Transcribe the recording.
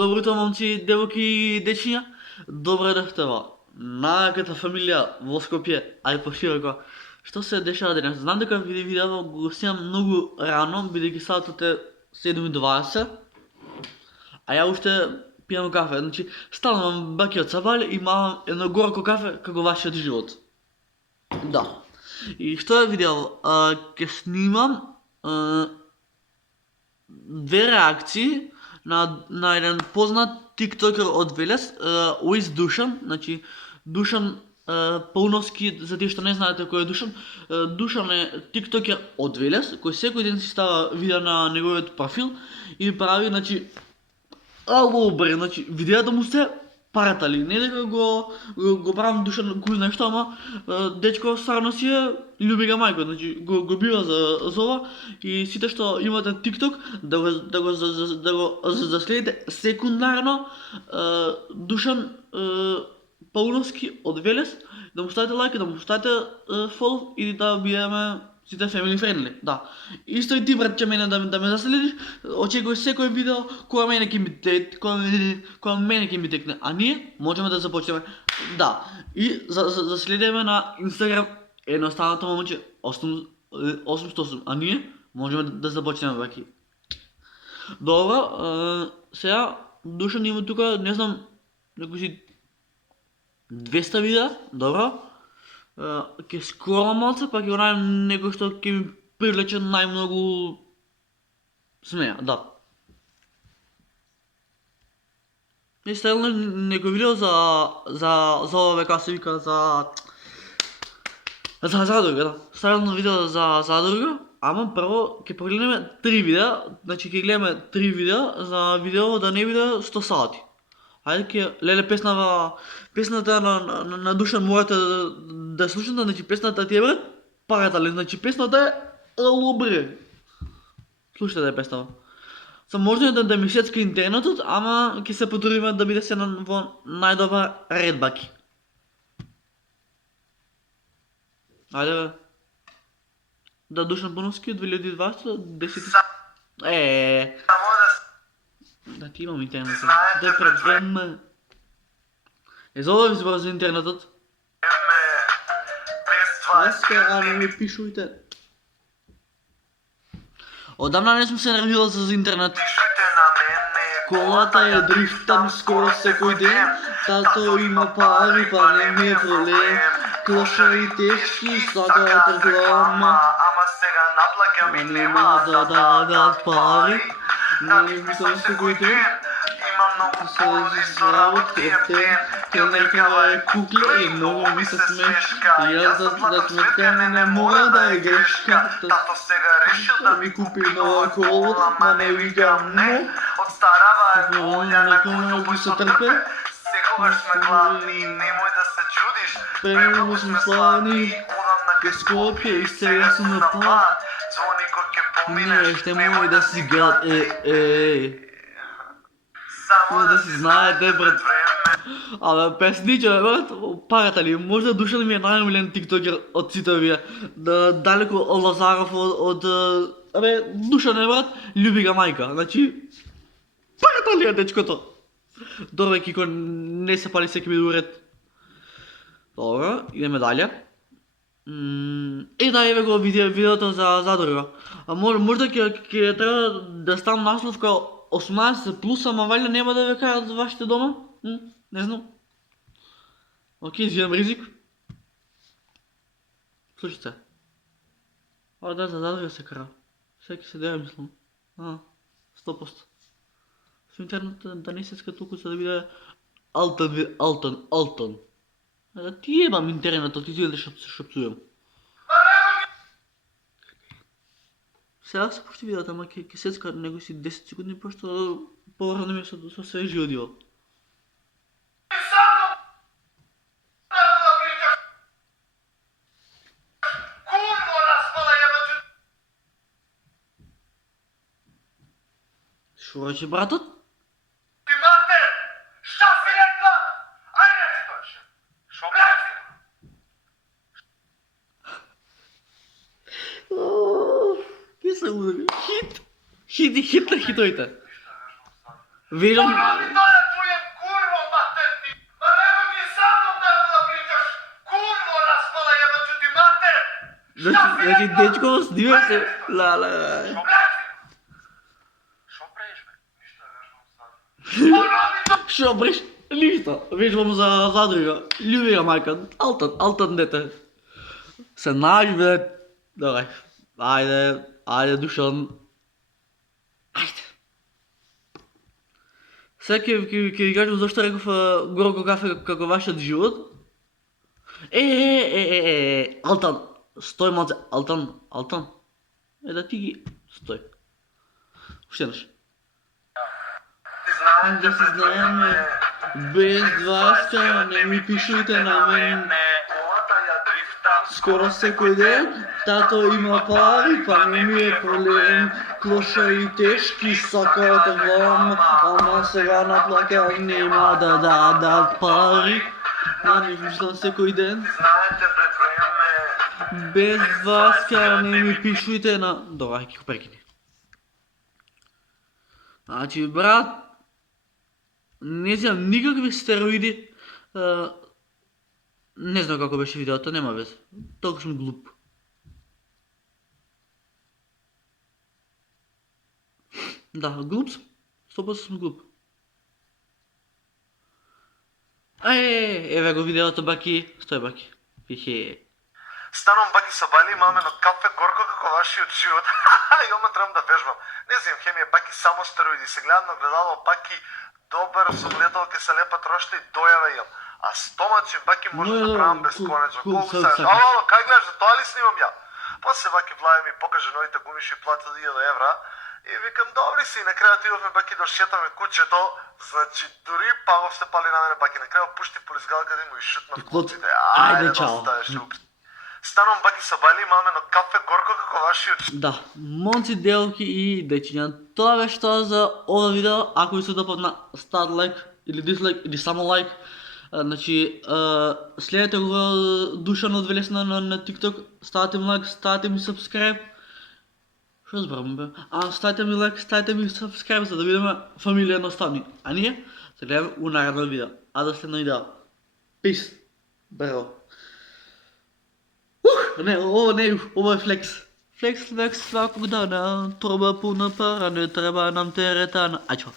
Доброто момци, девоки и дечиња, добре дојдовте најаката фамилија во Скопје, а и пошироко. Што се дешава денес? Знам дека видеото го снимам многу рано, бидејќи сатот е 7:20, а ја уште пијам кафе. Значи, стално имам баки од сабале и имам едно горко кафе како вашиот живот. Да. И што е видео? Ке снимам две реакции на еден познат тиктокер од Велес, Уиз Душан, значи Душан Пауновски, за тие што не знаете кој е Душан. Душан е тиктокер од Велес, кој секој ден си става видео на неговиот профил и прави, значи, значи, видеото му се паратали, не дека го правам Душан кој знае што, ама дечко старно си е, љуби ga мајко, значи го бива за ова и сите што имате TikTok да го заследите секундарно Душан Пауновски од Велес, да му ставите лайк, да му ставите фолоу и да бидеме сите family friendly, да. Исто и ти, братче, мене да ме заследиш, очекувај секој видео кога мене ќе ми текне, а ние можеме да започнеме. Да, и заследиме на Инстаграм едноставното момче 808, а ние можеме да започнеме баки. Добро, сега Душан има тука, не знам, некои 200 видеа, добро. Ке скролам малце, па ќе го најдам некој што ќе ми привлече најмногу смеја, да. И ставил некој видео за ова како се вика, за задруга, да. Ставил видео за задруга, ама прво ќе погледнеме 3 видеа, значи ќе гледаме 3 видеа за видео да не биде 100 сати. Ајде ќе леле песната на Душан морате да слушате, значи песната ти е брат паратали, значи песната е лобре. Слушате песната. Можно е да ми сецка интернетот, ама ќе се потруиме да биде се во најдобар ред баки. Ајде бе. Да, Душан Пауновски од 2020, 10. Да, ти имам интернетот. Да проблем. За ова ви збор за интернетот. Рано ми пишујте. Одамна не сум се нервирал за интернет. Колата е дрифтам скоро секој ден. Тато има пари, па не ми е проблем. Клоша и тешки, сака реклама. Ама сега наплакам и нема да дадат пари. Не мислам секој ден. Има многу пози со работите. Келнеркава е кукла и многу ми се смешка. И јас да сметка не мора да е грешка. Тато сега решил да ми купи нова кола, ма не викам не. Од старава е волја на кој се трпе. Секогаш сме главни, немој да се чудиш. Премногу сме славни. Одам на Скопје и сега сум на пат. Звони кој ќе поминеш, ще мој да си гад, Само да си знаете, брат. Абе, песниче, брат, паратали, можда Душан ми е најомилен тиктокер од сите овие. Далеко од Лазаров, од... Абе, Душан е, брат, љуби ga мајка, значи... Паратали е дечкото. Добре, Кико, не се пали секи биде уред. Добро, идеме далje. Да, еве го видеото за задруга. Можда ќе треба да ставам наслов као 18+, ама валја нема да ве карат за вашите дома? Не знам. Океј, извидам ризик. Слушайте. Да, за задруга се кара. Секи се дева, мислам. 100%. С интернет да не се ска толку за да биде Алтон. Да ти ебам интернетот, ти да шапцујам. Сега се пушти видеото, ама ќе сецка него си 10 секунди, пошто поврано ми со свежи одио. Шо рече братот? Ти матер! Шта си рекла? Ајде ти точно! Шо брати? Ке се удари? Хит на хитоите. Виждам... Значи дечко, снимай се. Ла. Що влезе? Що правиш, бе? Нищо не виждам сам. Понови до... Що бреш? Нищо. Виждам за задруга. Любия майка. Алтън дете. Се знаеш, бе. Добре. Айде, Душан. Айде. Сега ќе ви кажам зашто реков горко кафе како вашиот живот. Алтан. Стој малце. Алтан. Да ти ги... Стој. Уште еднаш. Ти знаеш, Да се знаеме. Без дваска не ми пишуйте на мен. Колата я дрифта. Скоро секој ден, тато има пари, па не ми е проблем. Клоша и тешки сакаат вам, ама сега на плака нема да дадат пари. На не виждам секој ден. Знаете пред време. Без васка не ми пишуйте на... Добре, ќе го прекини. Значи, брат, не знам никакви стероиди. Не знам како беше видеото, нема вез. Толку сум глуп. Да, глуп сум. 100% сум глуп. Еве го видеото, баки. Стој, баки. Хе. Станам баки са бали, имаме на кафе горко како вашиот живот. Јома требам да вежбам. Не знам, хемија баки само стероиди. Се гледам на гледало, баки добар сум гледал ке се лепат рошта и дојава јам. А стомачи баки може да правам бесконечно. Колку се... Ало, кај гледаш, за тоа ли снимам ја? После баки Влаја ми покаже новите гумиши и плати 1000 евра. И викам, добри си, на крај отидовме баки да шетаме кучето. Значи, дури Павлов се пали на мене баки. На крај пушти по изгалката и му изшутна в куците. Ајде, чао. Станам баки са бали, имаме на кафе горко како вашиот. Да, момци, делки и дечиња. Тоа беше тоа за ова видео. Ако ви се допадна, стават лайк или дизлайк или само лайк. Значи, следете го Душан од Велесна на TikTok. Ставате ми лайк, ставате ми subscribe. Што зборам бе? Ставате ми лайк, ставате ми subscribe за да видиме фамилија едноставни. А ние се гледаме у наредно видео. А до следно видео. Peace. Браво. Не, ова е флекс. Флекс сваког дана, троба пуна пара, не треба нам теретана. Ајде, чао.